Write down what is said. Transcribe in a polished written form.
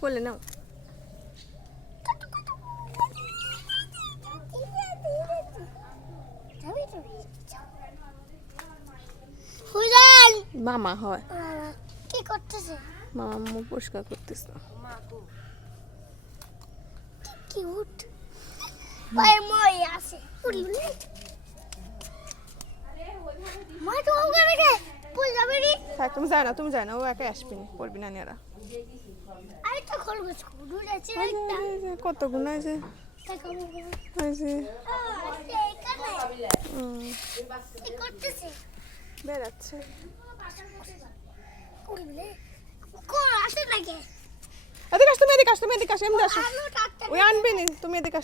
কোলে নাও। মামা হয় কি করতেছে? মামা মুখ পরিষ্কার করতেছে। কিউট ওই মই আছে উড়িলে মই তো ওখানে গে পুল যাবে রে। হ্যাঁ তুমি যাও না ও একা আসবে না পড়বি না নিয়ারা। আরেকটা খরগোশ দূর আছে এই যে, একটা এই যে, কতগুলো আছে দেখাবো এই যে এখানে কি করতেছে? বেড়াচ্ছে। উড়িলে কো আসে নাকি? এদিকে আস তুমি এদিকে আস এমনি আসো। আলো টাকটা ওই আনবে নি তুমি এদিকে আসো।